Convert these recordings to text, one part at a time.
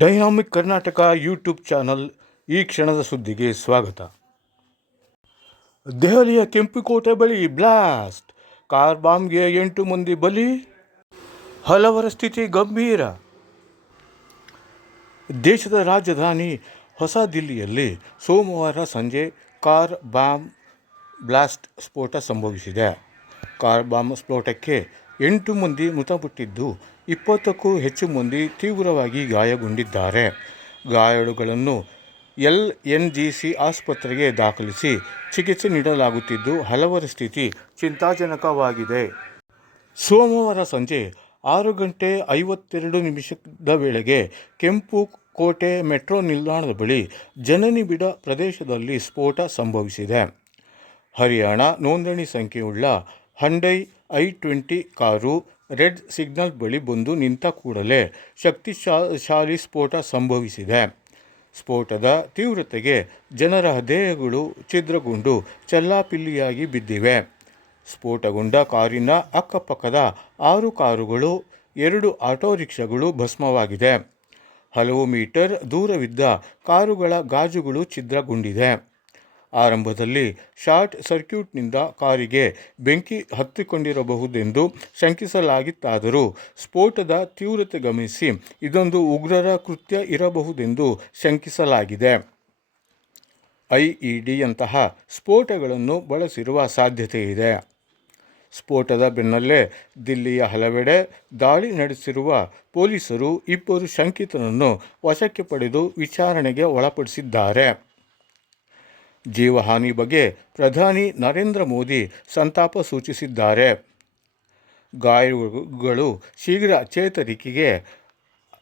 Dynamic Karnataka YouTube channel ಈ ಕ್ಷಣದ ಸುದ್ದಿಗೆ ಸ್ವಾಗತ. ದೆಹಲಿಯ ಕೆಂಪುಕೋಟೆ ಬಳಿ ಬ್ಲಾಸ್ಟ್. ಕಾರ್ ಬಾಂಬ್ಗೆ ಎಂಟು ಮಂದಿ ಬಲಿ, ಹಲವರ ಸ್ಥಿತಿ ಗಂಭೀರ. ದೇಶದ ರಾಜಧಾನಿ ಹೊಸ ದಿಲ್ಲಿಯಲ್ಲಿ ಸೋಮವಾರ ಸಂಜೆ ಕಾರ್ ಬಾಂಬ್ ಬ್ಲಾಸ್ಟ್ ಸ್ಫೋಟ ಸಂಭವಿಸಿದೆ. ಕಾರ್ ಬಾಂಬ್ ಸ್ಫೋಟಕ್ಕೆ ಎಂಟು ಮಂದಿ ಮೃತಪಟ್ಟಿದ್ದು ಇಪ್ಪತ್ತಕ್ಕೂ ಹೆಚ್ಚು ಮಂದಿ ತೀವ್ರವಾಗಿ ಗಾಯಗೊಂಡಿದ್ದಾರೆ. ಗಾಯಾಳುಗಳನ್ನು ಎಲ್ ಎನ್ ಜಿ ಸಿ ಆಸ್ಪತ್ರೆಗೆ ದಾಖಲಿಸಿ ಚಿಕಿತ್ಸೆ ನೀಡಲಾಗುತ್ತಿದ್ದು ಹಲವರ ಸ್ಥಿತಿ ಚಿಂತಾಜನಕವಾಗಿದೆ. ಸೋಮವಾರ ಸಂಜೆ ಆರು ಗಂಟೆ ಐವತ್ತೆರಡು ನಿಮಿಷದ ವೇಳೆಗೆ ಕೆಂಪು ಕೋಟೆ ಮೆಟ್ರೋ ನಿಲ್ದಾಣದ ಬಳಿ ಜನನಿಬಿಡ ಪ್ರದೇಶದಲ್ಲಿ ಸ್ಫೋಟ ಸಂಭವಿಸಿದೆ. ಹರಿಯಾಣ ನೋಂದಣಿ ಸಂಖ್ಯೆಯುಳ್ಳ Hyundai I twenty car red signal ಬಳಿ ಬಂದು ನಿಂತ ಕೂಡಲೇ ಶಕ್ತಿಶಾಲಿ ಸ್ಫೋಟ ಸಂಭವಿಸಿದೆ. ಸ್ಫೋಟದ ತೀವ್ರತೆಗೆ ಜನರ ದೇಹಗಳು ಛಿದ್ರಗೊಂಡು ಚೆಲ್ಲಾಪಿಲ್ಲಿಯಾಗಿ ಬಿದ್ದಿವೆ. ಸ್ಫೋಟಗೊಂಡ ಕಾರಿನ ಅಕ್ಕಪಕ್ಕದ ಆರು ಕಾರುಗಳು, ಎರಡು ಆಟೋ ರಿಕ್ಷಾಗಳು ಭಸ್ಮವಾಗಿದೆ. ಹಲವು ಮೀಟರ್ ದೂರವಿದ್ದ ಕಾರುಗಳ ಗಾಜುಗಳು ಛಿದ್ರಗೊಂಡಿದೆ. ಆರಂಭದಲ್ಲಿ ಶಾರ್ಟ್ ಸರ್ಕ್ಯೂಟ್ನಿಂದ ಕಾರಿಗೆ ಬೆಂಕಿ ಹತ್ತಿಕೊಂಡಿರಬಹುದೆಂದು ಶಂಕಿಸಲಾಗಿತ್ತಾದರೂ ಸ್ಫೋಟದ ತೀವ್ರತೆ ಗಮನಿಸಿ ಇದೊಂದು ಉಗ್ರರ ಕೃತ್ಯ ಇರಬಹುದೆಂದು ಶಂಕಿಸಲಾಗಿದೆ. ಐಇಡಿಯಂತಹ ಸ್ಫೋಟಗಳನ್ನು ಬಳಸಿರುವ ಸಾಧ್ಯತೆ ಇದೆ. ಸ್ಫೋಟದ ಬೆನ್ನಲ್ಲೇ ದಿಲ್ಲಿಯ ಹಲವೆಡೆ ದಾಳಿ ನಡೆಸಿರುವ ಪೊಲೀಸರು ಇಬ್ಬರು ಶಂಕಿತನನ್ನು ವಶಕ್ಕೆ ಪಡೆದು ವಿಚಾರಣೆಗೆ ಒಳಪಡಿಸಿದ್ದಾರೆ. ಜೀವಹಾನಿ ಬಗ್ಗೆ ಪ್ರಧಾನಿ ನರೇಂದ್ರ ಮೋದಿ ಸಂತಾಪ ಸೂಚಿಸಿದ್ದಾರೆ. ಗಾಯಗಳು ಶೀಘ್ರ ಚೇತರಿಕೆಗೆ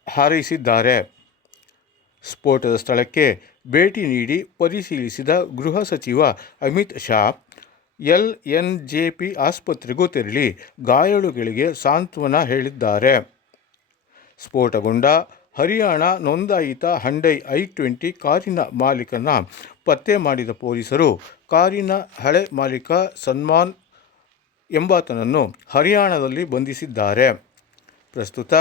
ಹಾರೈಸಿದ್ದಾರೆ. ಸ್ಫೋಟದ ಸ್ಥಳಕ್ಕೆ ಭೇಟಿ ನೀಡಿ ಪರಿಶೀಲಿಸಿದ ಗೃಹ ಸಚಿವ Amit Shah, L N J P ಆಸ್ಪತ್ರೆಗೂ ತೆರಳಿ ಗಾಯಾಳುಗಳಿಗೆ ಸಾಂತ್ವನ ಹೇಳಿದ್ದಾರೆ. ಸ್ಫೋಟಗೊಂಡ ಹರಿಯಾಣ ನೋಂದಾಯಿತ ಹಂಡೈ ಐ ಟ್ವೆಂಟಿ ಕಾರಿನ ಮಾಲೀಕನ ಪತ್ತೆ ಮಾಡಿದ ಪೊಲೀಸರು, ಕಾರಿನ ಹಳೆ ಮಾಲೀಕ ಸನ್ಮಾನ್ ಎಂಬಾತನನ್ನು ಹರಿಯಾಣದಲ್ಲಿ ಬಂಧಿಸಿದ್ದಾರೆ. ಪ್ರಸ್ತುತ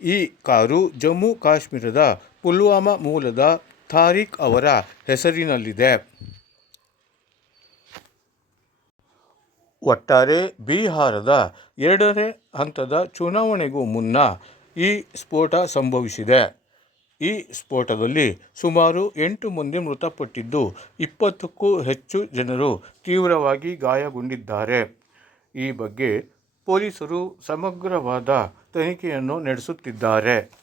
ಈ ಕಾರು ಜಮ್ಮು ಕಾಶ್ಮೀರದ ಪುಲ್ವಾಮಾ ಮೂಲದ ಥಾರಿಕ್ ಅವರ ಹೆಸರಿನಲ್ಲಿದೆ. ಒಟ್ಟಾರೆ ಬಿಹಾರದ ಎರಡನೇ ಹಂತದ ಚುನಾವಣೆಗೂ ಮುನ್ನ ಈ ಸ್ಫೋಟ ಸಂಭವಿಸಿದೆ. ಈ ಸ್ಫೋಟದಲ್ಲಿ ಸುಮಾರು ಎಂಟು ಮಂದಿ ಮೃತಪಟ್ಟಿದ್ದು, ಇಪ್ಪತ್ತಕ್ಕೂ ಹೆಚ್ಚು ಜನರು ತೀವ್ರವಾಗಿ ಗಾಯಗೊಂಡಿದ್ದಾರೆ. ಈ ಬಗ್ಗೆ ಪೊಲೀಸರು ಸಮಗ್ರವಾದ ತನಿಖೆಯನ್ನು ನಡೆಸುತ್ತಿದ್ದಾರೆ.